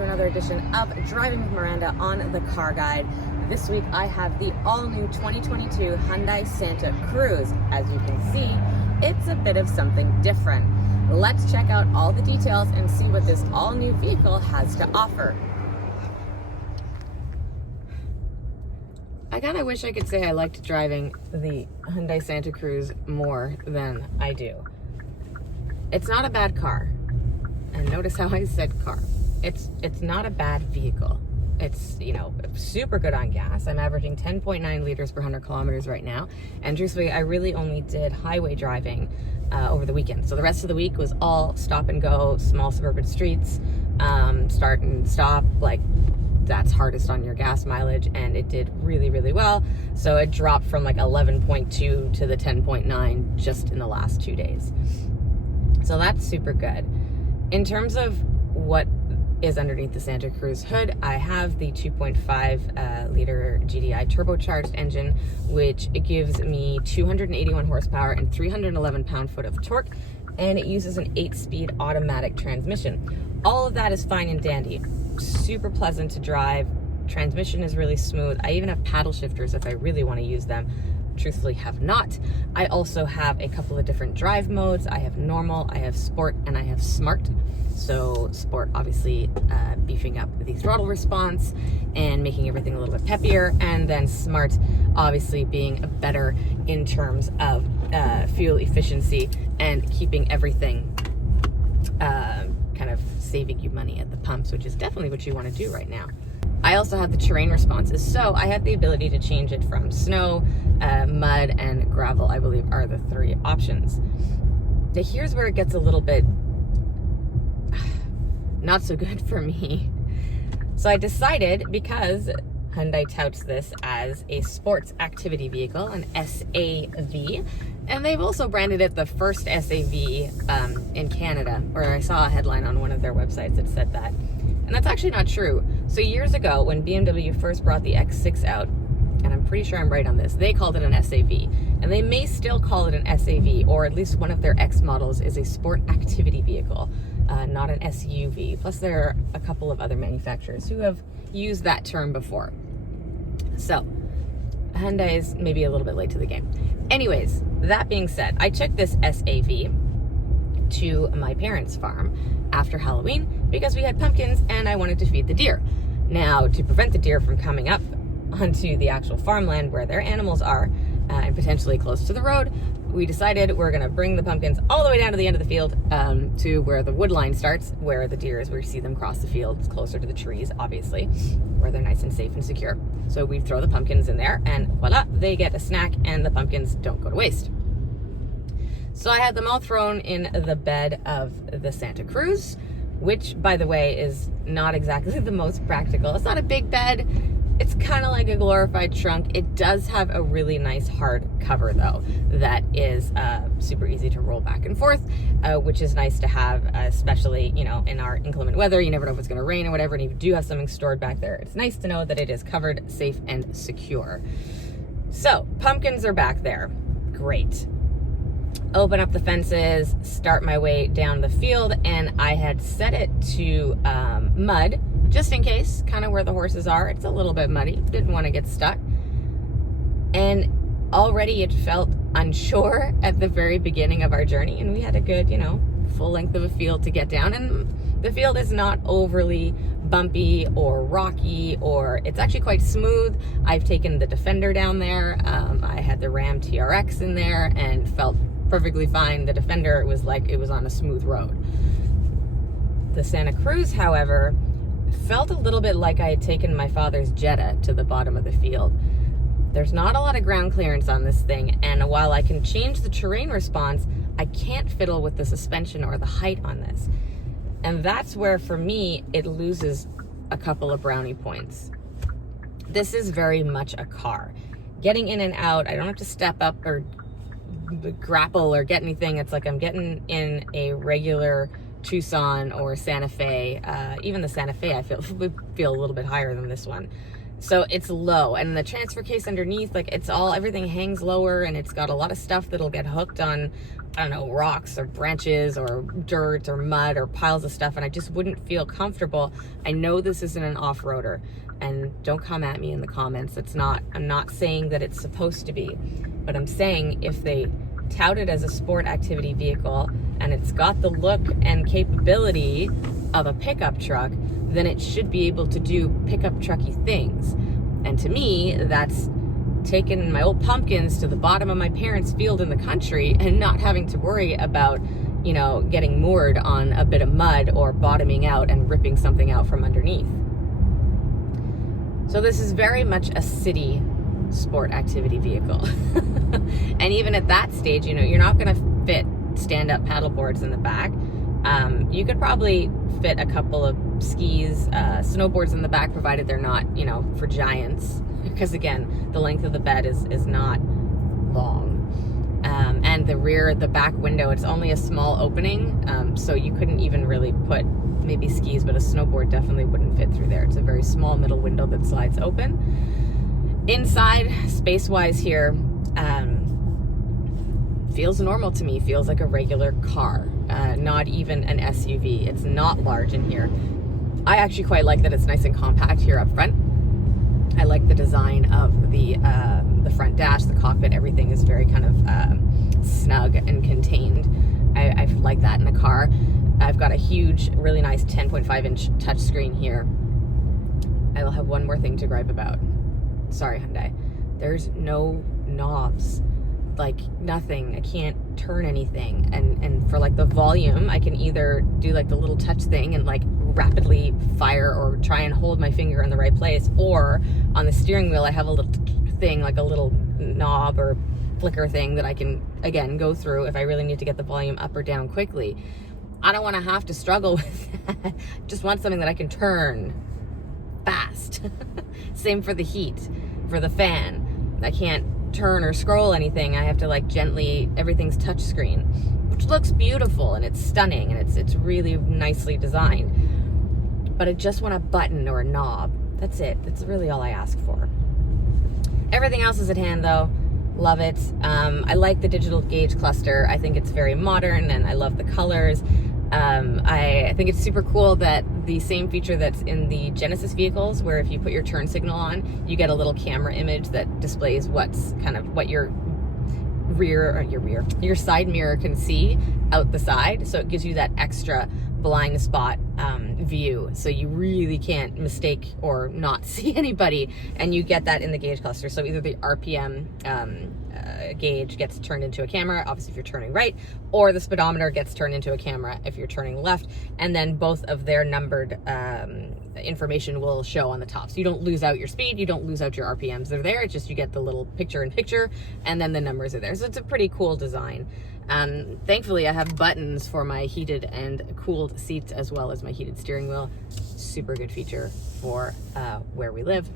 to another edition of Driving with Miranda on the Car Guide. This week I have the all-new 2022 Hyundai Santa Cruz. As you can see, it's a bit of something different. Let's check out all the details and see what this all-new vehicle has to offer. I kind of wish I could say I liked driving the Hyundai Santa Cruz more than I do. It's not a bad car. And notice how I said car. It's not a bad vehicle. It's, super good on gas. I'm averaging 10.9 liters per 100 kilometers right now. And truthfully, I really only did highway driving over the weekend. So the rest of the week was all stop and go, small suburban streets, start and stop, that's hardest on your gas mileage, and it did really, really well. So it dropped from 11.2 to the 10.9 just in the last 2 days. So that's super good. In terms of what is underneath the Santa Cruz hood, I have the 2.5 liter GDI turbocharged engine, which gives me 281 horsepower and 311 pound-foot of torque, and it uses an 8-speed automatic transmission. All of that is fine and dandy. Super pleasant to drive. Transmission is really smooth. I even have paddle shifters if I really want to use them. Truthfully have not. I also have a couple of different drive modes. I have normal, I have sport, and I have smart. So sport obviously beefing up the throttle response and making everything a little bit peppier, and then smart obviously being better in terms of fuel efficiency and keeping everything kind of saving you money at the pumps, which is definitely what you want to do right now. I also have the terrain responses, so I had the ability to change it from snow, mud, and gravel, I believe are the 3 options. Now here's where it gets a little bit not so good for me. So I decided, because Hyundai touts this as a sports activity vehicle, an SAV, and they've also branded it the first SAV in Canada, or I saw a headline on one of their websites that said that. And that's actually not true. So years ago, when BMW first brought the X6 out, and I'm pretty sure I'm right on this, they called it an SAV. And they may still call it an SAV, or at least one of their X models is a sport activity vehicle, not an SUV. Plus there are a couple of other manufacturers who have used that term before. So Hyundai is maybe a little bit late to the game. Anyways, that being said, I took this SAV to my parents' farm after Halloween because we had pumpkins and I wanted to feed the deer. Now, to prevent the deer from coming up onto the actual farmland where their animals are and potentially close to the road, we decided we're going to bring the pumpkins all the way down to the end of the field to where the wood line starts, where the deer is, where you see them cross the field, closer to the trees, obviously, where they're nice and safe and secure. So we throw the pumpkins in there and voila, they get a snack and the pumpkins don't go to waste. So I had them all thrown in the bed of the Santa Cruz, which, by the way, is not exactly the most practical. It's not a big bed. It's kind of like a glorified trunk. It does have a really nice hard cover, though, that is super easy to roll back and forth, which is nice to have, especially, in our inclement weather. You never know if it's going to rain or whatever, and if you do have something stored back there, it's nice to know that it is covered, safe, and secure. So, pumpkins are back there. Great. Open up the fences, start my way down the field, and I had set it to mud, just in case, kind of where the horses are. It's a little bit muddy, didn't want to get stuck. And already it felt unsure at the very beginning of our journey, and we had a good, full length of a field to get down, and the field is not overly bumpy or rocky, or it's actually quite smooth. I've taken the Defender down there. I had the Ram TRX in there and felt perfectly fine. The Defender was like it was on a smooth road. The Santa Cruz, however, felt a little bit like I had taken my father's Jetta to the bottom of the field. There's not a lot of ground clearance on this thing, and while I can change the terrain response, I can't fiddle with the suspension or the height on this. And that's where, for me, it loses a couple of brownie points. This is very much a car. Getting in and out, I don't have to step up or grapple or get anything. It's like I'm getting in a regular Tucson or Santa Fe. Even the Santa Fe I feel would feel a little bit higher than this one. So it's low, and the transfer case underneath, like everything hangs lower, and it's got a lot of stuff that'll get hooked on, I don't know, rocks or branches or dirt or mud or piles of stuff, and I just wouldn't feel comfortable. I know this isn't an off-roader, and don't come at me in the comments. I'm not saying that it's supposed to be, but I'm saying if they tout it as a sport activity vehicle and it's got the look and capability of a pickup truck, then it should be able to do pickup trucky things. And to me, that's taking my old pumpkins to the bottom of my parents' field in the country and not having to worry about, getting moored on a bit of mud or bottoming out and ripping something out from underneath. So this is very much a city sport activity vehicle. And even at that stage, you're not going to fit stand-up paddle boards in the back. You could probably fit a couple of skis, snowboards in the back, provided they're not, for giants, because again, the length of the bed is not long. And the back window, it's only a small opening, so you couldn't even really put maybe skis, but a snowboard definitely wouldn't fit through there. It's a very small middle window that slides open. Inside, space-wise here, feels normal to me, feels like a regular car, not even an SUV. It's not large in here. I actually quite like that it's nice and compact here up front. I like the design of the front dash, the cockpit, everything is very kind of snug and contained. I like that in a car. I've got a huge, really nice 10.5-inch touchscreen here. I will have one more thing to gripe about. Sorry, Hyundai. There's no knobs. Like nothing. I can't turn anything. And for like the volume, I can either do like the little touch thing and like rapidly fire or try and hold my finger in the right place, or on the steering wheel I have a little thing, like a little knob or flicker thing that I can again go through if I really need to get the volume up or down quickly. I don't want to have to struggle with that. Just want something that I can turn fast. Same for the heat, for the fan. I can't turn or scroll anything. I have to like gently, everything's touch screen, which looks beautiful and it's stunning and it's really nicely designed. But I just want a button or a knob. That's it. That's really all I ask for. Everything else is at hand though. Love it. I like the digital gauge cluster. I think it's very modern and I love the colors. I think it's super cool that the same feature that's in the Genesis vehicles, where if you put your turn signal on, you get a little camera image that displays what your side mirror can see out the side. So it gives you that extra blind spot view, so you really can't mistake or not see anybody, and you get that in the gauge cluster. So either the RPM gauge gets turned into a camera, obviously if you're turning right, or the speedometer gets turned into a camera if you're turning left, and then both of their numbered information will show on the top. So you don't lose out your speed, you don't lose out your RPMs. They're there, it's just you get the little picture-in-picture, and then the numbers are there. So it's a pretty cool design. Thankfully, I have buttons for my heated and cooled seats as well as my heated steering wheel. Super good feature for where we live.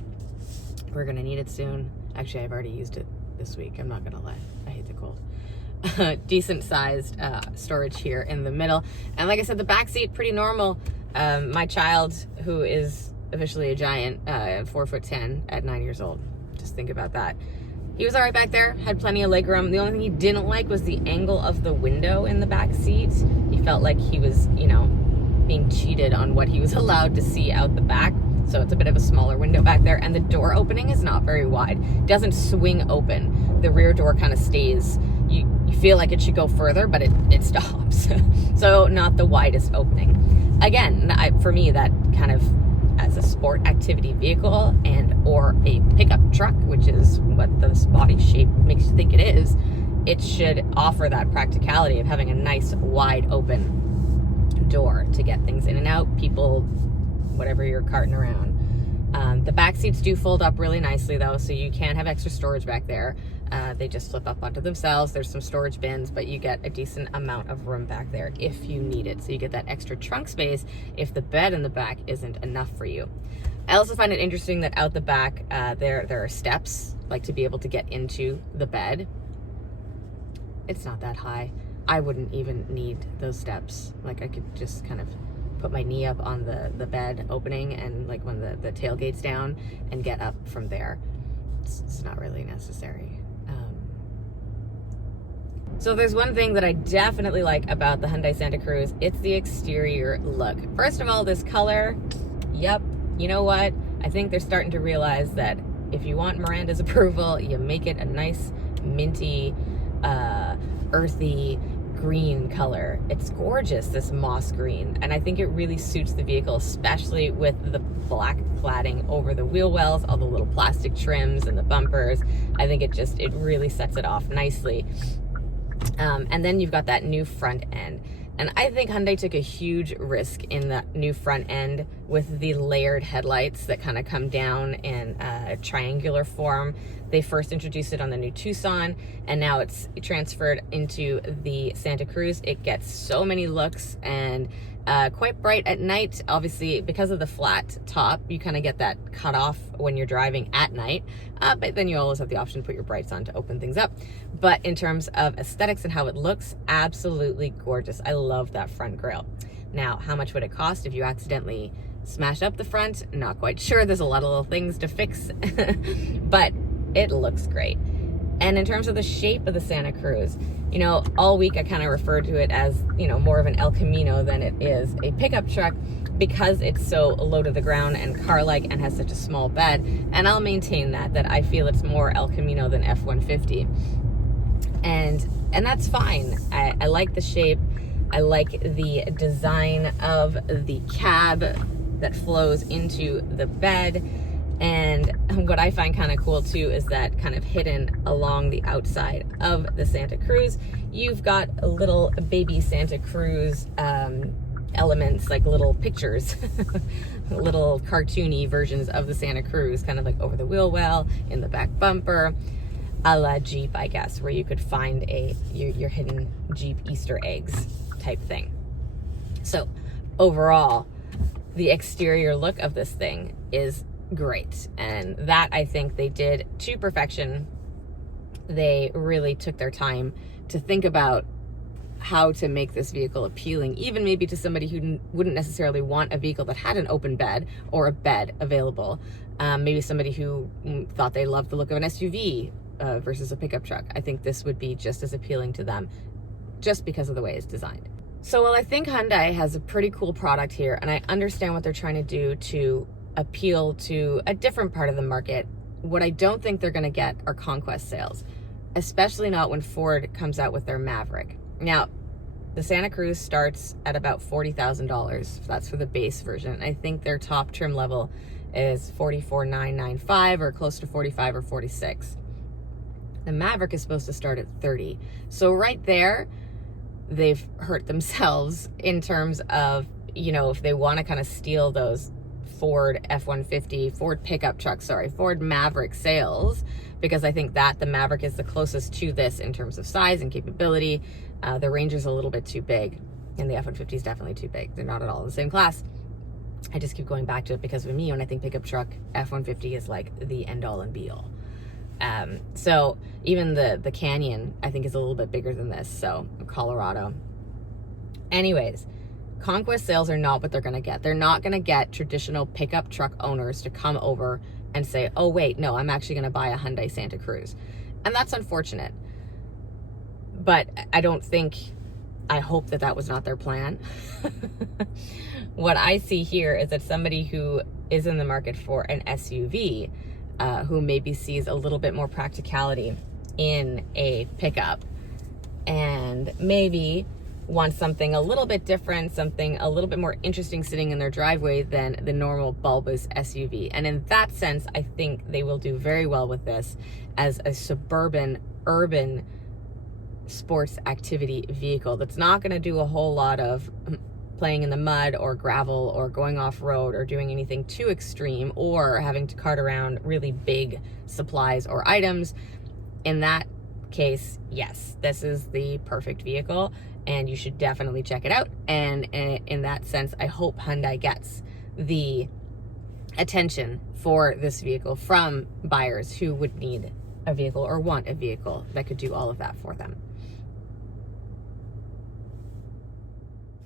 We're gonna need it soon. Actually, I've already used it this week. I'm not gonna lie. I hate the cold. Decent sized storage here in the middle. And like I said, the back seat, pretty normal. My child, who is officially a giant, 4'10" at 9 years old. Just think about that. He was all right back there, had plenty of legroom. The only thing he didn't like was the angle of the window in the back seat. He felt like he was, being cheated on what he was allowed to see out the back. So it's a bit of a smaller window back there, and the door opening is not very wide. It doesn't swing open. The rear door kind of stays. You feel like it should go further, but it stops. So not the widest opening. Again, for me, that kind of, as a sport activity vehicle and or a pickup truck, which is what this body shape makes you think it is, it should offer that practicality of having a nice wide open door to get things in and out, people, whatever you're carting around. The back seats do fold up really nicely though, so you can have extra storage back there. They just flip up onto themselves. There's some storage bins, but you get a decent amount of room back there if you need it. So you get that extra trunk space if the bed in the back isn't enough for you. I also find it interesting that out the back, there are steps, like to be able to get into the bed. It's not that high. I wouldn't even need those steps. Like I could just kind of put my knee up on the bed opening and like when the tailgate's down and get up from there. It's not really necessary. So there's one thing that I definitely like about the Hyundai Santa Cruz. It's the exterior look. First of all, this color, yep, you know what? I think they're starting to realize that if you want Miranda's approval, you make it a nice minty, earthy green color. It's gorgeous, this moss green, and I think it really suits the vehicle, especially with the black cladding over the wheel wells, all the little plastic trims and the bumpers. I think it really sets it off nicely. And then you've got that new front end. And I think Hyundai took a huge risk in that new front end with the layered headlights that kind of come down in a triangular form. They first introduced it on the new Tucson, and now it's transferred into the Santa Cruz. It gets so many looks and quite bright at night. Obviously, because of the flat top, you kind of get that cut off when you're driving at night. But then you always have the option to put your brights on to open things up. But in terms of aesthetics and how it looks, absolutely gorgeous. I love that front grille. Now, how much would it cost if you accidentally smash up the front? Not quite sure. There's a lot of little things to fix, but it looks great. And in terms of the shape of the Santa Cruz, you know, all week I kind of referred to it as, you know, more of an El Camino than it is a pickup truck because it's so low to the ground and car-like and has such a small bed. And I'll maintain that I feel it's more El Camino than F-150. And that's fine. I like the shape. I like the design of the cab that flows into the bed. And what I find kind of cool too is that kind of hidden along the outside of the Santa Cruz, you've got a little baby Santa Cruz elements, like little pictures, little cartoony versions of the Santa Cruz, kind of like over the wheel well, in the back bumper, a la Jeep, I guess, where you could find your hidden Jeep Easter eggs type thing. So overall, the exterior look of this thing is great, and that I think they did to perfection. They really took their time to think about how to make this vehicle appealing, even maybe to somebody who wouldn't necessarily want a vehicle that had an open bed or a bed available. Maybe somebody who thought they loved the look of an SUV versus a pickup truck. I think this would be just as appealing to them just because of the way it's designed. So while I think Hyundai has a pretty cool product here, and I understand what they're trying to do to appeal to a different part of the market, what I don't think they're going to get are conquest sales, especially not when Ford comes out with their Maverick. Now, the Santa Cruz starts at about $40,000. That's for the base version. I think their top trim level is $44,995 or close to $45 or $46. The Maverick is supposed to start at $30. So right there, they've hurt themselves in terms of, you know, if they want to kind of steal those Ford F-150, Ford Maverick sales, because I think that the Maverick is the closest to this in terms of size and capability. The Ranger's a little bit too big, and the F-150 is definitely too big. They're not at all in the same class. I just keep going back to it because of me. When I think pickup truck, F-150 is like the end-all and be-all. So even the Canyon, I think, is a little bit bigger than this, so Colorado. Anyways, conquest sales are not what they're going to get. They're not going to get traditional pickup truck owners to come over and say, oh wait, no, I'm actually going to buy a Hyundai Santa Cruz. And that's unfortunate. But I hope that was not their plan. What I see here is that somebody who is in the market for an SUV, who maybe sees a little bit more practicality in a pickup and maybe wants something a little bit different, something a little bit more interesting sitting in their driveway than the normal bulbous SUV. And in that sense, I think they will do very well with this as a suburban, urban sports activity vehicle that's not going to do a whole lot of playing in the mud or gravel or going off-road or doing anything too extreme or having to cart around really big supplies or items. In that case, yes, this is the perfect vehicle, and you should definitely check it out. And in that sense, I hope Hyundai gets the attention for this vehicle from buyers who would need a vehicle or want a vehicle that could do all of that for them.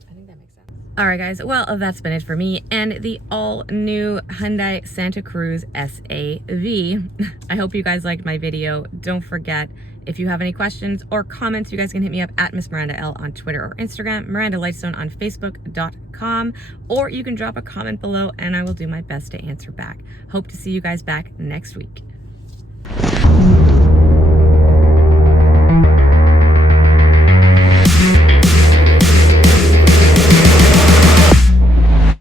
I think that makes sense. All right, guys. Well, that's been it for me and the all-new Hyundai Santa Cruz SAV. I hope you guys liked my video. Don't forget, if you have any questions or comments, you guys can hit me up at Miss Miranda L on Twitter or Instagram, Miranda Lightstone on Facebook.com, or you can drop a comment below and I will do my best to answer back. Hope to see you guys back next week.